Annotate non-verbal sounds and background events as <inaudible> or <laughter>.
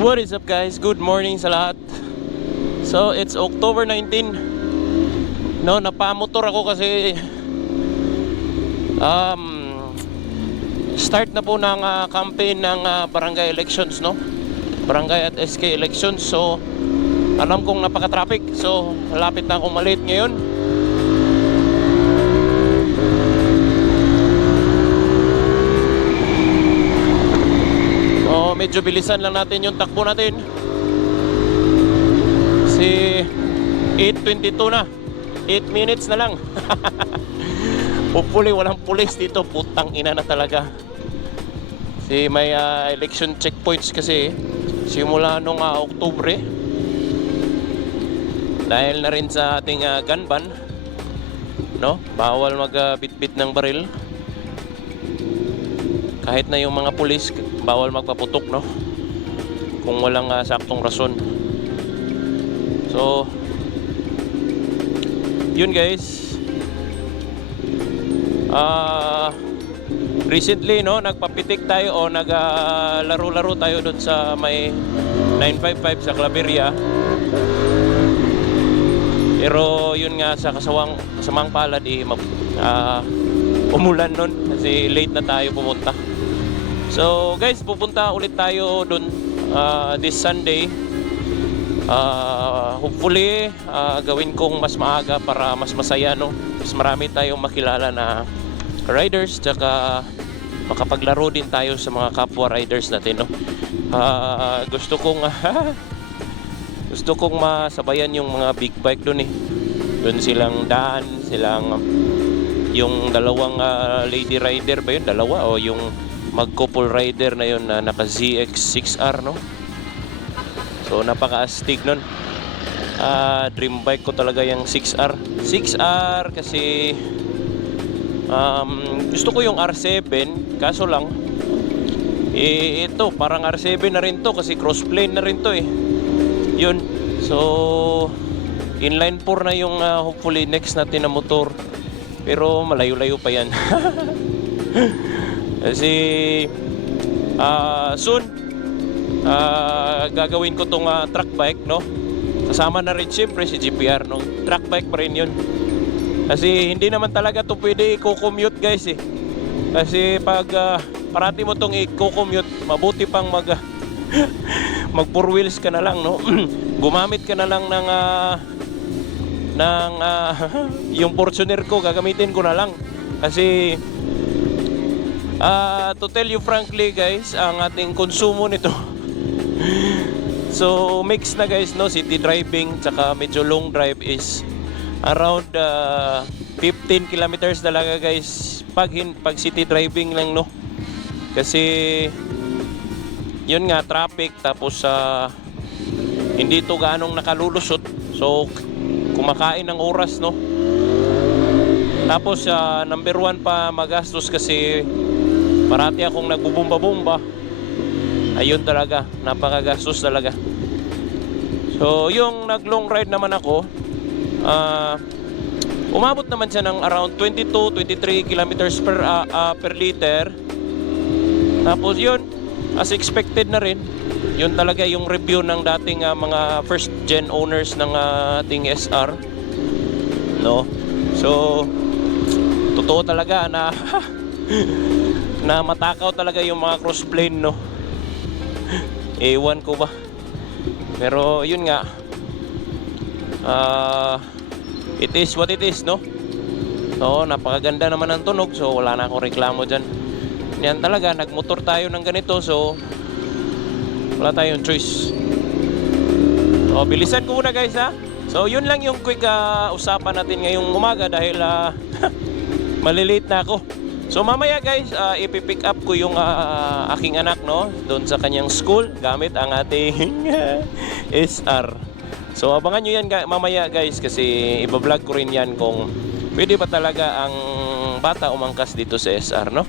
What is up guys? Good morning sa lahat. So it's October 19. No, napamotor ako kasi um start na po ng ah, campaign ng ah, barangay elections, no? Barangay at SK elections. So alam kong napaka-traffic. So malapit na akong malate ngayon. So medyo bilisan lang natin yung takbo natin. Si 8.22 na. 8 minutes na lang. <laughs> Hopefully walang pulis dito. Putang ina na talaga. Si may ah, election checkpoints kasi simula nung ah, Oktubre. Dahil na rin sa ating ah, gun ban. No? Bawal magbitbit ng baril. Kahit na yung mga pulis, bawal magpaputok, no? Kung walang ah, saktong rason. So, yun guys. Ah, recently, no, nagpapitik tayo o naglaro-laro tayo doon sa may 955 sa Claveria. Pero yun nga sa kasawang kasamang palad eh, mag, ah, umulan nun kasi late na tayo pumunta. So guys, pupunta ulit tayo doon ah, this Sunday. Ah, hopefully ah, gawin kong mas maaga para mas masaya no. Mas marami tayong makilala na riders tsaka makapaglaro din tayo sa mga kapwa riders natin no. Ah, gusto kong <laughs> gusto kong masabayan yung mga big bike doon eh. Doon silang daan, silang yung dalawang ah, lady rider ba yun? Dalawa o yung mag-couple rider na yun na naka ZX6R no? So napaka-astig nun. Ah, dream bike ko talaga yung 6R. 6R kasi um, gusto ko yung R7 kaso lang eh, ito parang R7 na rin to kasi crossplane na rin to eh. Yun. So inline 4 na yung ah, hopefully next natin na motor. Pero malayo-layo pa yan. <laughs> Kasi ah soon ah, gagawin ko tong ah, truck bike no. Kasama na rin siyempre si GPR no. Truck bike pa rin 'yun. Kasi hindi naman talaga to pwede i-commute guys eh. Kasi pag ah, parati mo tong i-commute, mabuti pang mag <laughs> mag four wheels ka na lang no. <clears throat> Gumamit ka na lang ng ah, ng ah, <laughs> yung Fortuner ko gagamitin ko na lang. Kasi ah to tell you frankly guys ang ating konsumo nito <laughs> so mix na guys no? City driving tsaka medyo long drive is around ah, 15 kilometers talaga guys pag pag city driving lang no? Kasi yun nga traffic tapos sa hindi to ganong nakalulusot. So kumakain ng oras no? Tapos ah, number one pa magastos kasi parati akong nagbubumba-bumba. Ayun talaga napakagastos talaga. So yung nag long ride naman ako ah umabot naman siya ng around 22-23 kilometers per, ah, ah, per liter. Tapos yun as expected na rin yun talaga yung review ng dating ah, mga first gen owners ng ah, ating SR no? So totoo talaga na <laughs> na matakaw talaga yung mga crossplane no? <laughs> Ewan ko ba? Pero yun nga. Ah it is what it is no? So napakaganda naman ng tunog. So wala na akong reklamo dyan. Yan talaga nagmotor tayo ng ganito. So wala tayong choice. So bilisan ko muna guys ha? So yun lang yung quick ah, usapan natin ngayong umaga dahil ah, <laughs> malilate na ako. So mamaya guys ah, ipipick up ko yung ah, aking anak no? Doon sa kanyang school gamit ang ating <laughs> SR so abangan nyo yan mamaya guys kasi ibablog ko rin yan kung pwede ba talaga ang bata umangkas dito sa SR no